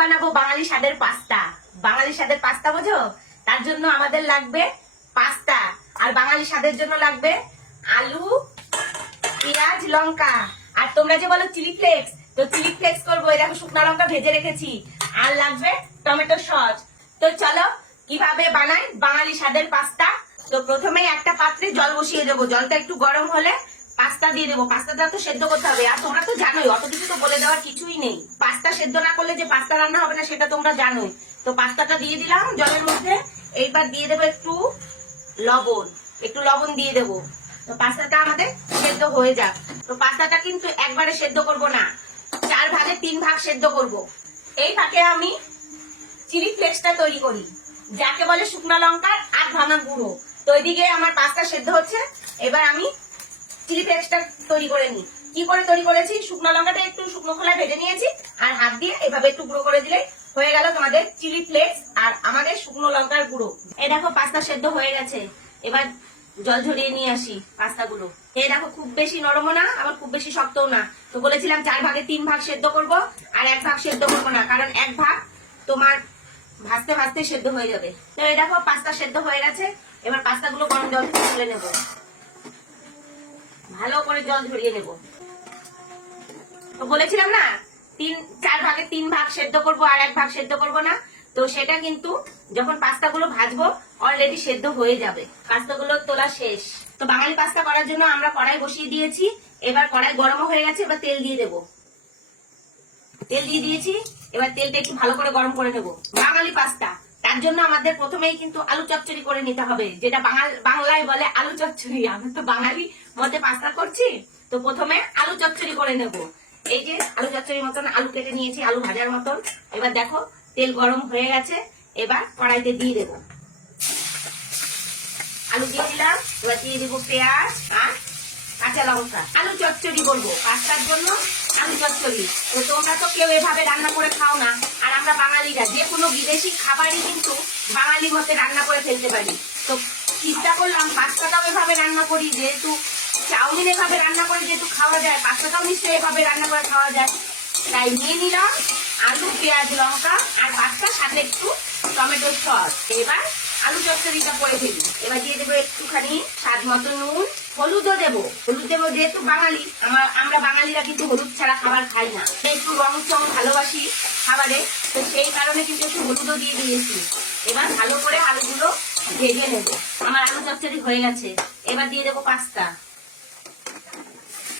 বানাবো বাঙালি স্বাদের পাস্তা। বাঙালি স্বাদের পাস্তা বোঝো? তার জন্য আমাদের লাগবে পাস্তা। আর বাঙালি স্বাদের জন্য লাগবে আলু, পেঁয়াজ, লঙ্কা। আর তোমরা যে বলো চিলি ফ্লেক্স, তো চিলি ফ্লেক্স করব। দেখো শুকনো লঙ্কা ভেজে রেখেছি। আর লাগবে টমেটো সস। তো চলো, কীভাবে বানাই বাঙালি স্বাদের পাস্তা? তো প্রথমে একটা পাত্রে জল বসিয়ে দেবো। জলটা একটু গরম হলে পাস্তা দিয়ে দেবো পাস্তাটা তো সেদ্ধ করতে হবে। আর তোমরা তো জানোই অত কিছু তো বলে দেওয়ার কিছুই নেই। পাস্তা সেদ্ধ না করলে যে পাস্তা রান্না হবে না, সেটা তোমরা জানোই। তো পাস্তাটা দিয়ে দিলাম জলের মধ্যে। এইবার দিয়ে দেবো একটু লবণ। একটু লবণ দিয়ে দেবো। তো পাস্তাটা আমাদের সেদ্ধ হয়ে যাক। তো পাস্তাটা কিন্তু একবারে সেদ্ধ করব না। চার ভাগে তিন ভাগ সেদ্ধ করব। এই ফাঁকে আমি চিলি ফ্লেক্সটা তৈরি করি। যাকে বলে শুকনো লঙ্কার আর ভাঙা গুঁড়ো। তো এদিকে আমার পাস্তা সেদ্ধ হচ্ছে। এবার আমি চিলি ফ্লেক্সটা তৈরি করে নিই। কি করে তৈরি করেছি? শুকনো লঙ্কাটা একটু শুকনো খোলায় ভেজে নিয়েছি আর হাত দিয়ে এভাবে গুঁড়ো করে দিলে হয়ে গেল তোমাদের চিলি ফ্লেক্স আর আমাদের শুকনো লঙ্কার গুঁড়ো। এই দেখো, পাস্তা সেদ্ধ হয়ে গেছে। এবার জল ঝরিয়ে নিয়ে আসি পাস্তাগুলো। এই দেখো, খুব বেশি নরমও না, আবার খুব বেশি শক্তও না। তো বলেছিলাম চার ভাগে তিন ভাগ সেদ্ধ করব আর এক ভাগ সেদ্ধ করব না, কারণ এক ভাগ তোমার ভাজতে ভাজতে সেদ্ধ হয়ে যাবে। তো এই দেখো, পাস্তা সেদ্ধ হয়ে গেছে। এবার পাস্তাগুলো গরম জল তুলে নেব। ভালো করে জল ঝরিয়ে নেব। তো বলেছিলাম না, তিন, চার ভাগে তিন ভাগ সেদ্ধ করব আর এক ভাগ সেদ্ধ করব না। তো সেটা কিন্তু যখন পাস্তাগুলো ভাজবো অলরেডি সেদ্ধ হয়ে যাবে। পাস্তাগুলো তোলা শেষ। তো বাঙালি পাস্তা করার জন্য আমরা কড়াই বসিয়ে দিয়েছি। এবার কড়াই গরমও হয়ে গেছে, এবার তেল দিয়ে দেবো। তেল দিয়ে দিয়েছি, এবার তেলটা একটু ভালো করে গরম করে নেব। বাঙালি পাস্তা। তার জন্য আমাদের প্রথমেই কিন্তু আলু চচ্চড়ি করে নিতে হবে, যেটা বাংলায় বলে আলু চচ্চড়ি। আমি তো বাঙালি মধ্যে পাস্তা করছি, তো প্রথমে আলু চচ্চড়ি করে নেব। এই যে আলু চচ্চড়ির মতন আলু কেটে নিয়েছি, আলু ভাজার মতন। এবার দেখো, তেল গরম হয়ে গেছে, এবার কড়াইতে দিয়ে দেবো। আলু দিয়ে দিলাম, এবার দিয়ে দিব পেঁয়াজ আর কাঁচা লঙ্কা। আলু চচ্চড়ি বলব পাস্তার জন্য আলু চচ্চড়ি। তো তোমরা তো কেউ এভাবে রান্না করে খাও না। আমরা বাঙালিরা, যে কোনো বিদেশি খাবারই কিন্তু বাঙালি মতে রান্না করে ফেলতে পারি। তো চিন্তা করলাম, পাস্তাটাও এভাবে রান্না করি, যেহেতু চাউমিন এভাবে রান্না করে যেহেতু খাওয়া যায়, পাস্তাটাও নিশ্চয়ই এভাবে রান্না করে খাওয়া যায়। তাই নিয়ে নিলাম আলু, পেঁয়াজ, লঙ্কা আর পাস্তা সাথে একটু টমেটো সস। এবার আলু চচ্চড়িটা করে ফেলি। এবার দিয়ে দেবো একটুখানি স্বাদ মতো নুন, হলুদও দেবো। হলুদ দেবো যেহেতু বাঙালি, আমার আমরা বাঙালিরা কিন্তু হলুদ ছাড়া খাবার খাই না। একটু রং চং ভালোবাসি। খাবারে, তো সেই কারণে কিন্তু একটু হলুদও দিয়ে দিয়েছি। এবার ভালো করে আলুগুলো ভেজে নেব। আমার আলু চচ্চড়ি হয়ে গেছে। এবার দিয়ে দেবো পাস্তা।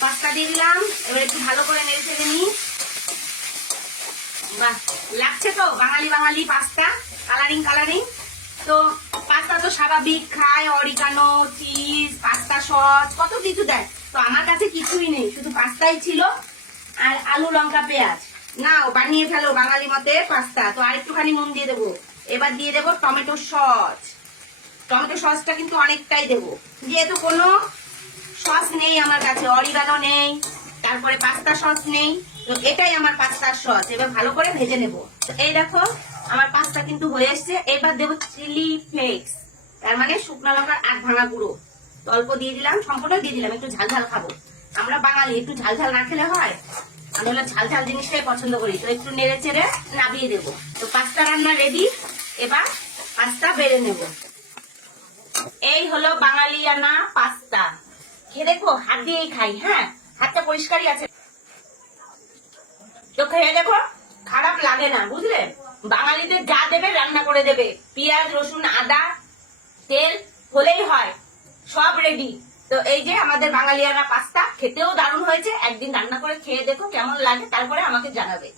পাস্তা দিয়ে দিলাম। এবার একটু ভালো করে নেড়ে চেড়ে নিই। বাহ, লাগছে তো Bangali Bangali pasta colouring colouring তো পাস্তা তো স্বাভাবিক, খায় অরিগানো চিজ পাস্তা সস, কত কিছু দেয়। তো আমার কাছে কিছুই নেই, শুধু পাস্তাই ছিল আর আলু, লঙ্কা, পেঁয়াজ। নাও, বানিয়ে ফেলো বাঙালি মতে পাস্তা। তো আরেকটুখানি নুন দিয়ে দেবো। এবার দিয়ে দেবো টমেটো সস। টমেটো সসটা কিন্তু অনেকটাই দেবো। যেহেতু কোনো সস নেই আমার কাছে, অরিগানো নেই, তারপরে পাস্তা সস নেই, তো এটাই আমার পাস্তার সস। এবার ভালো করে ভেজে নেব। তো এই দেখো, আমার পাস্তা কিন্তু হয়ে এসছে। এবার দেবো চিলি ফ্লেক্স। তার মানে শুকনো লঙ্কার আট ভাঙা গুঁড়ো। অল্প দিয়ে দিলাম, সম্পূর্ণ দিয়ে দিলাম। একটু ঝাল ঝাল খাব। আমরা বাঙালি, একটু ঝাল ঝাল না খেলে হয়? আমি হলো ঝাল ঝাল জিনিসটাই পছন্দ করি। তো একটু নেড়ে চেড়ে নাবিয়ে দেবো। তো পাস্তা রান্না রেডি এবার পাস্তা বেড়ে নেব। এই হলো বাঙালিয়ানা পাস্তা। খেয়ে দেখো, হাত দিয়েই খাই হ্যাঁ? হাতটা পরিষ্কারই আছে। তো খেয়ে দেখো, খারাপ লাগে না, বুঝলে? বাঙালিদের যা দেবে রান্না করে দেবে। পেঁয়াজ, রসুন, আদা, তেল হলেই হয়, সব রেডি তো এই যে আমাদের বাঙালিয়ারা পাস্তা, খেতেও দারুণ হয়েছে। একদিন রান্না করে খেয়ে দেখো কেমন লাগে, তারপরে আমাকে জানাবে।